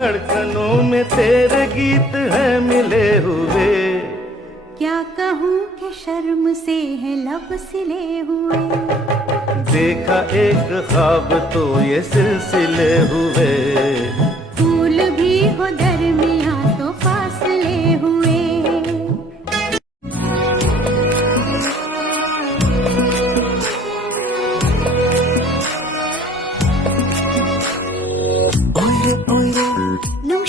धड़कनों में तेरे गीत है मिले हुए। क्या कहूँ कि शर्म से है लब सिले हुए। देखा एक ख्वाब तो ये सिलसिले हुए। फूल भी हो दरमियाँ तो फासले हुए। Nung